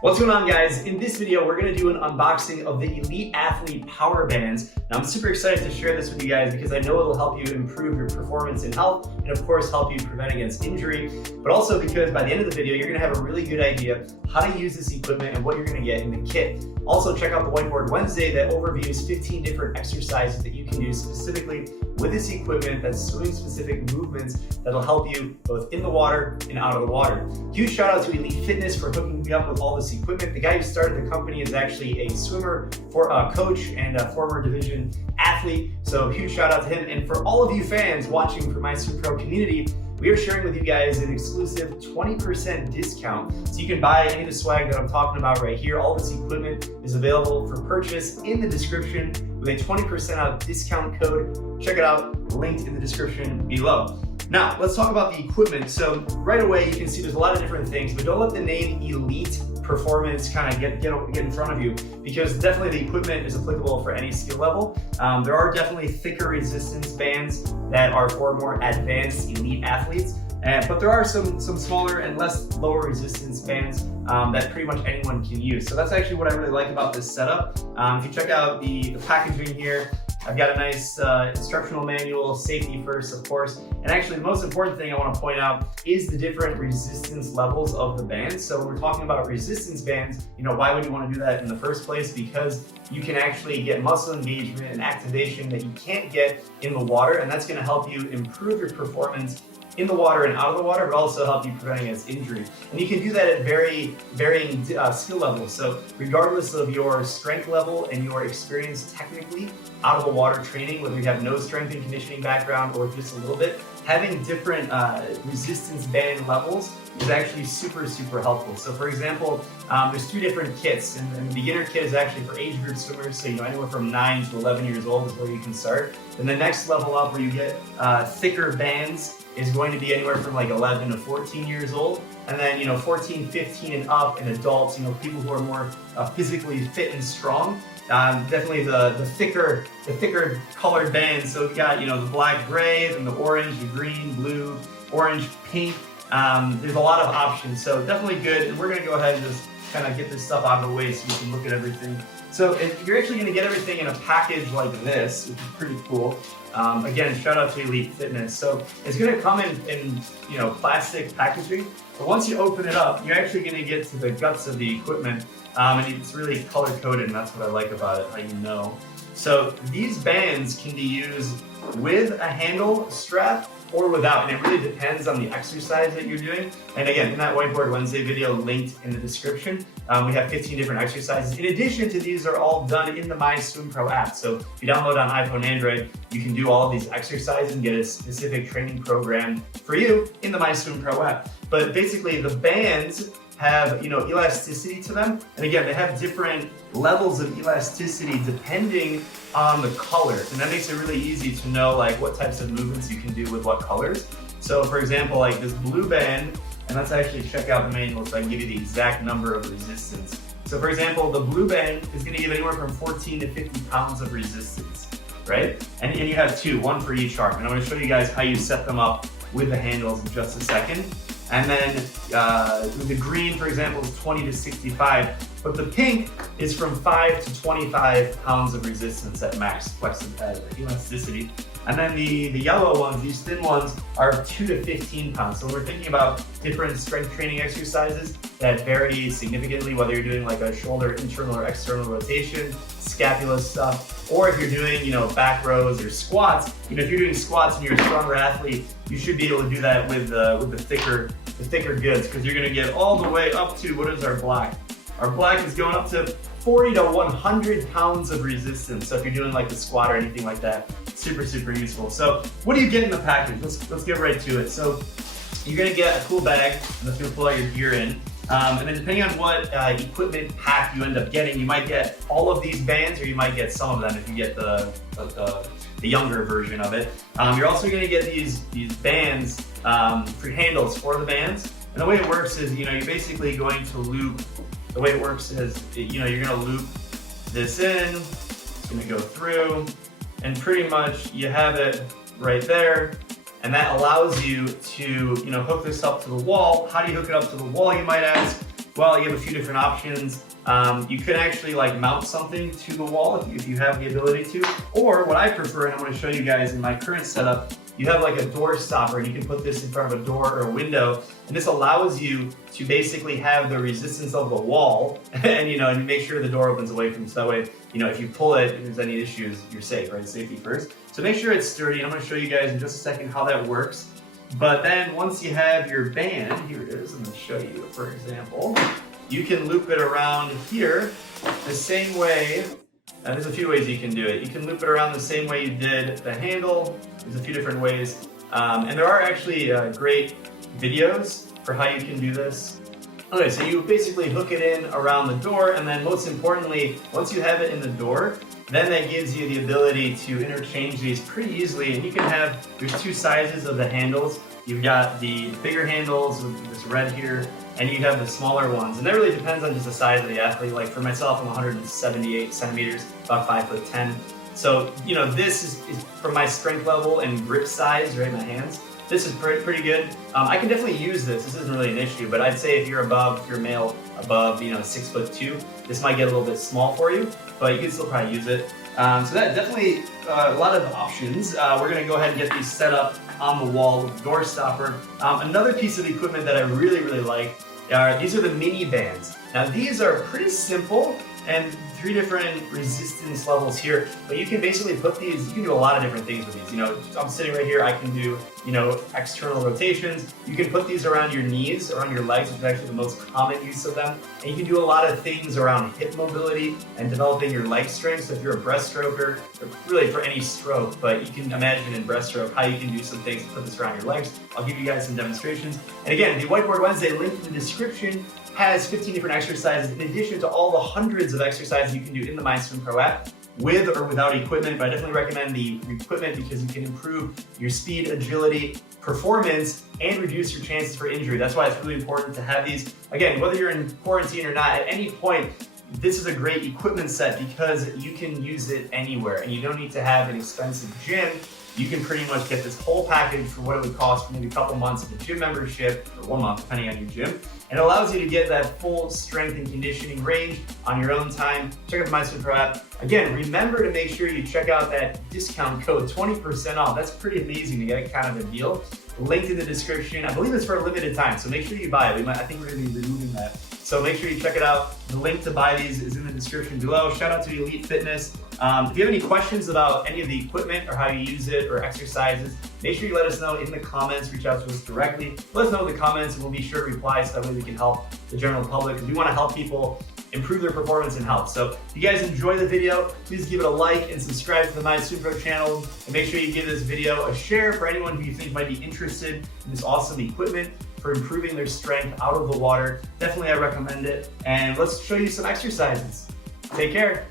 What's going on, guys? In this video, we're going to do an unboxing of the Elite Athlete Power Bands. Now, I'm super excited to share this with you guys because I know it'll help you improve your performance and health, and of course, help you prevent against injury, but also because by the end of the video, you're going to have a really good idea how to use this equipment and what you're going to get in the kit. Also, check out the Whiteboard Wednesday that overviews 15 different exercises that you can do specifically with this equipment, that's swimming specific movements that'll help you both in the water and out of the water. Huge shout out to Elite Fitness for hooking me up with all this equipment. The guy who started the company is actually a swimmer, coach, and a former division athlete. So huge shout out to him. And for all of you fans watching from my Swim Pro community, we are sharing with you guys an exclusive 20% discount. So you can buy any of the swag that I'm talking about right here. All this equipment is available for purchase in the description with a 20% off discount code. Check it out, linked in the description below. Now, let's talk about the equipment. So right away, you can see there's a lot of different things, but don't let the name Elite Performance kind of get in front of you, because definitely the equipment is applicable for any skill level. There are definitely thicker resistance bands that are for more advanced elite athletes, but there are some smaller and lower resistance bands that pretty much anyone can use. So that's actually what I really like about this setup. If you check out the packaging here, I've got a nice instructional manual, safety first, of course. And actually, the most important thing I want to point out is the different resistance levels of the bands. So when we're talking about resistance bands, why would you want to do that in the first place? Because you can actually get muscle engagement and activation that you can't get in the water, and that's going to help you improve your performance in the water and out of the water, but also help you prevent against injury. And you can do that at varying skill levels. So regardless of your strength level and your experience technically out of the water training, whether you have no strength and conditioning background or just a little bit, having different resistance band levels is actually super helpful. So for example, there's two different kits, and the beginner kit is actually for age group swimmers, so anywhere from 9 to 11 years old is where you can start. And the next level up where you get thicker bands is going to be anywhere from like 11 to 14 years old. And then 14, 15 and up, and adults, people who are more physically fit and strong, definitely the thicker colored bands. So we've got the black gray, and the orange, the green, blue, orange, pink. There's a lot of options, so definitely good. And we're gonna go ahead and just kind of get this stuff out of the way so you can look at everything. So you're actually gonna get everything in a package like this, which is pretty cool. Again, shout out to Elite Fitness. So it's gonna come in plastic packaging, but once you open it up, you're actually gonna get to the guts of the equipment, and it's really color coded, and that's what I like about it, how you know. So these bands can be used with a handle strap or without, and it really depends on the exercise that you're doing. And again, in that Whiteboard Wednesday video linked in the description, we have 15 different exercises. In addition to these, are all done in the My Swim Pro app. So if you download on iPhone and Android, you can do all of these exercises and get a specific training program for you in the My Swim Pro app. But basically, the bands have elasticity to them, and again, they have different levels of elasticity depending on the colors, and that makes it really easy to know like what types of movements you can do with what colors. So for example, like this blue band, and let's actually check out the manual so I can give you the exact number of resistance. So for example, the blue band is going to give anywhere from 14 to 50 pounds of resistance, right? And you have one for each arm, and I'm going to show you guys how you set them up with the handles in just a second. And then the green, for example, is 20 to 65, but the pink is from 5 to 25 pounds of resistance at max elasticity. And then the yellow ones, these thin ones, are 2 to 15 pounds. So we're thinking about different strength training exercises that vary significantly, whether you're doing like a shoulder internal or external rotation, scapula stuff, or if you're doing back rows or squats. If you're doing squats and you're a stronger athlete, you should be able to do that with the thicker goods, because you're going to get all the way up to, what is our black? Our black is going up to 40 to 100 pounds of resistance. So if you're doing like the squat or anything like that, super useful. So what do you get in the package? Let's get right to it. So you're going to get a cool bag, and that's going to pull all your gear in. And then depending on what equipment pack you end up getting, you might get all of these bands, or you might get some of them if you get the younger version of it. You're also going to get these bands for handles for the bands. And the way it works is, you're basically going to loop. The way it works is, you're going to loop this in. It's going to go through, and pretty much you have it right there. And that allows you to, hook this up to the wall. How do you hook it up to the wall, you might ask? Well, you have a few different options. You could actually like mount something to the wall if you have the ability to, or what I prefer, and I'm going to show you guys in my current setup, you have like a door stopper and you can put this in front of a door or a window, and this allows you to basically have the resistance of the wall and and make sure the door opens away from you, so that way if you pull it, if there's any issues, you're safe, right? Safety first. So make sure it's sturdy, and I'm going to show you guys in just a second how that works. But then once you have your band, here it is, I'm going to show you, for example, you can loop it around here the same way. There's a few ways you can do it. You can loop it around the same way you did the handle. There's a few different ways. And there are actually great videos for how you can do this. Okay, so you basically hook it in around the door, and then most importantly, once you have it in the door, then that gives you the ability to interchange these pretty easily. And you can have, there's two sizes of the handles. You've got the bigger handles with this red here, and you have the smaller ones. And that really depends on just the size of the athlete. Like for myself, I'm 178 centimeters, about 5'10". So, this is for my strength level and grip size, right, my hands. This is pretty good. I can definitely use this. This isn't really an issue, but I'd say if you're male above, 6'2", this might get a little bit small for you, but you can still probably use it. So that definitely a lot of options. We're gonna go ahead and get these set up on the wall with the door stopper. Another piece of equipment that I really, really like these are the mini bands. Now these are pretty simple and 3 different resistance levels here, but you can basically put these, you can do a lot of different things with these. I'm sitting right here, I can do, external rotations. You can put these around your knees, around your legs, which is actually the most common use of them. And you can do a lot of things around hip mobility and developing your leg strength. So if you're a breaststroker, or really for any stroke, but you can imagine in breaststroke how you can do some things to put this around your legs. I'll give you guys some demonstrations. And again, the Whiteboard Wednesday link in the description has 15 different exercises in addition to all the hundreds of exercises you can do in the MySwimPro app with or without equipment. But I definitely recommend the equipment because you can improve your speed, agility, performance, and reduce your chances for injury. That's why it's really important to have these. Again, whether you're in quarantine or not, at any point, this is a great equipment set because you can use it anywhere and you don't need to have an expensive gym. You can pretty much get this whole package for what it would cost for maybe a couple months of a gym membership, or 1 month, depending on your gym. And it allows you to get that full strength and conditioning range on your own time. Check out the MySwimPro app. Again, remember to make sure you check out that discount code, 20% off. That's pretty amazing to get kind of a deal. Linked in the description. I believe it's for a limited time, so make sure you buy it. I think we're gonna be removing that. So make sure you check it out. The link to buy these is in the description below. Shout out to Elite Fitness. If you have any questions about any of the equipment or how you use it or exercises, make sure you let us know in the comments. Reach out to us directly. Let us know in the comments and we'll be sure to reply so that way we can help the general public, because we want to help people improve their performance and health. So if you guys enjoy the video, please give it a like and subscribe to the MySwimPro channel. And make sure you give this video a share for anyone who you think might be interested in this awesome equipment for improving their strength out of the water. Definitely I recommend it. And let's show you some exercises. Take care.